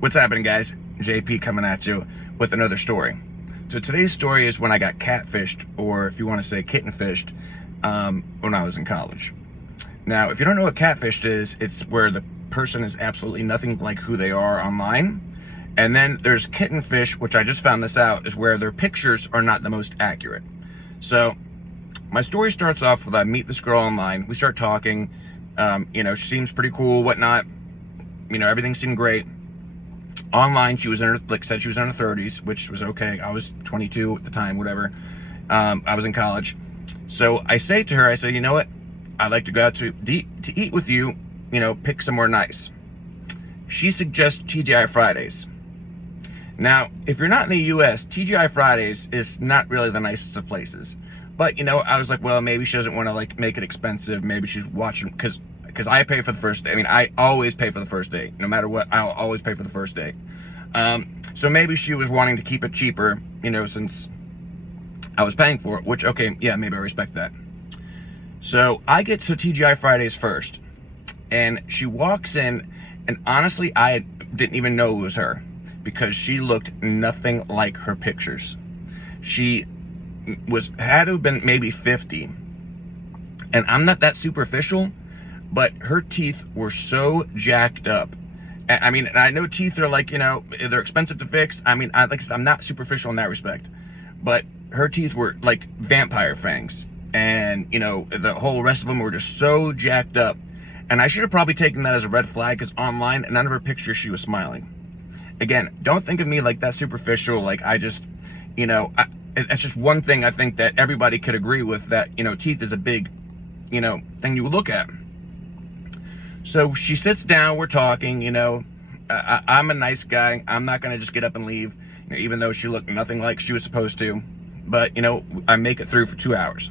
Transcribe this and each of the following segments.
What's happening, guys? JP coming at you with another story. So today's story is when I got catfished, or if you want to say kittenfished, when I was in college. Now, if you don't know what catfished is, it's where the person is absolutely nothing like who they are online. And then there's kittenfish, which I just found this out, is where their pictures are not the most accurate. So my story starts off with I meet this girl online. We start talking. She seems pretty cool, whatnot. Everything seemed great. Online, she was in her, said she was in her 30s, which was okay. I was 22 at the time, whatever. I was in college. So I say to her, I say, you know what? I'd like to go out to eat with you, pick somewhere nice. She suggests TGI Fridays. Now, if you're not in the US, TGI Fridays is not really the nicest of places. But, I was like, well, maybe she doesn't want to, make it expensive. Maybe she's watching, because I pay for the first day. I always pay for the first date. No matter what, I'll always pay for the first date. So maybe she was wanting to keep it cheaper, since I was paying for it, which, okay, yeah, maybe I respect that. So I get to TGI Fridays first, and she walks in, and honestly, I didn't even know it was her, because she looked nothing like her pictures. She had to have been maybe 50, and I'm not that superficial, but her teeth were so jacked up. I know teeth are they're expensive to fix. I'm not superficial in that respect, but her teeth were like vampire fangs, and the whole rest of them were just so jacked up. And I should have probably taken that as a red flag, because online, none of her pictures, she was smiling. Again, don't think of me like that superficial, it's just one thing I think that everybody could agree with, that, teeth is a big, thing you look at. So she sits down, we're talking, I'm a nice guy. I'm not going to just get up and leave, even though she looked nothing like she was supposed to. But, I make it through for 2 hours.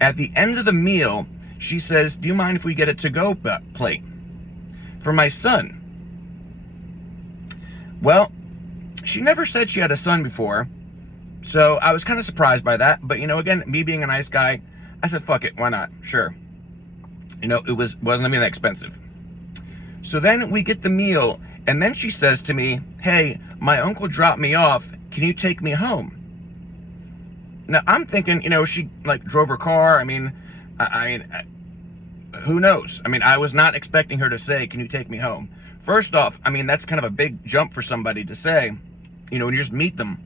At the end of the meal, she says, do you mind if we get a to-go plate for my son? Well, she never said she had a son before, so I was kind of surprised by that. But, again, me being a nice guy, I said, fuck it, why not? Sure. It wasn't even that expensive. So then we get the meal, and then she says to me, hey, my uncle dropped me off. Can you take me home? Now, I'm thinking, she, drove her car. Who knows? I was not expecting her to say, can you take me home? First off, that's kind of a big jump for somebody to say, when you just meet them.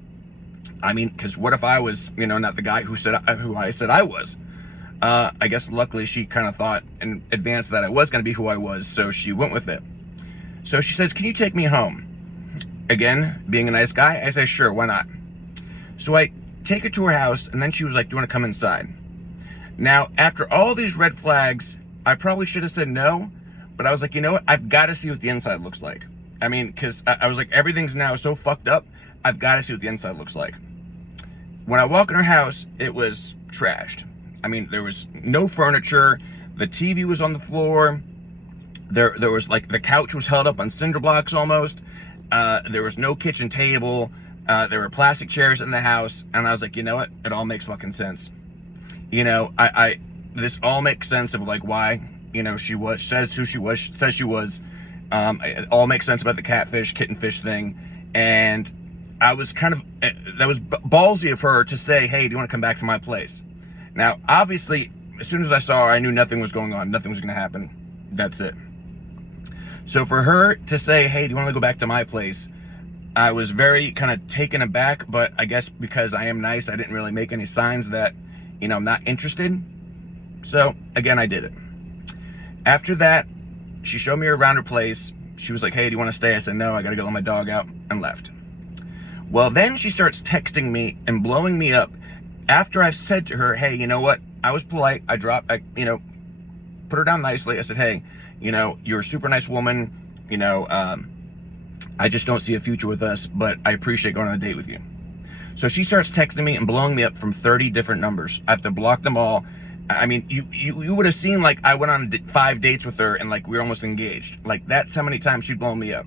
Because what if I was, not the guy who I said I was? I guess luckily she kind of thought in advance that I was going to be who I was, so she went with it. So she says, can you take me home? Again, being a nice guy, I say, sure, why not? So I take her to her house, and then she was like, do you want to come inside? Now, after all these red flags, I probably should have said no, but I was like, you know what? I've got to see what the inside looks like. Because I was like, everything's now so fucked up, I've got to see what the inside looks like. When I walk in her house, it was trashed. There was no furniture. The TV was on the floor. There was the couch was held up on cinder blocks almost. There was no kitchen table. There were plastic chairs in the house. And I was like, you know what? It all makes fucking sense. This all makes sense of why, says she was. It all makes sense about the kittenfish thing. And I was that was ballsy of her to say, hey, do you want to come back to my place? Now, obviously, as soon as I saw her, I knew nothing was going on. Nothing was going to happen. That's it. So for her to say, hey, do you want to go back to my place? I was very kind of taken aback, but I guess because I am nice, I didn't really make any signs that, I'm not interested. So, again, I did it. After that, she showed me around her place. She was like, hey, do you want to stay? I said, no, I got to go let my dog out, and left. Well, then she starts texting me and blowing me up after I've said to her, hey, you know what? I was polite. I put her down nicely. I said, hey, you're a super nice woman. I just don't see a future with us, but I appreciate going on a date with you. So she starts texting me and blowing me up from 30 different numbers. I have to block them all. You would have seen I went on 5 dates with her, and we were almost engaged. That's how many times she'd blown me up.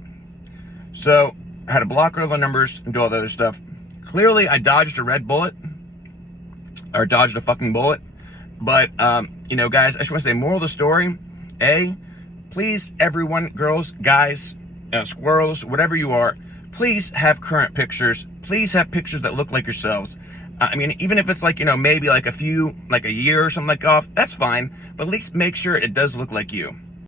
So I had to block her other numbers and do all the other stuff. Clearly, I dodged a red bullet. Or dodged a fucking bullet. But, guys, I just want to say, moral of the story, please, everyone, girls, guys, squirrels, whatever you are, please have current pictures. Please have pictures that look like yourselves. I mean, even if it's like, maybe like a year or something like off, that's fine, but at least make sure it does look like you.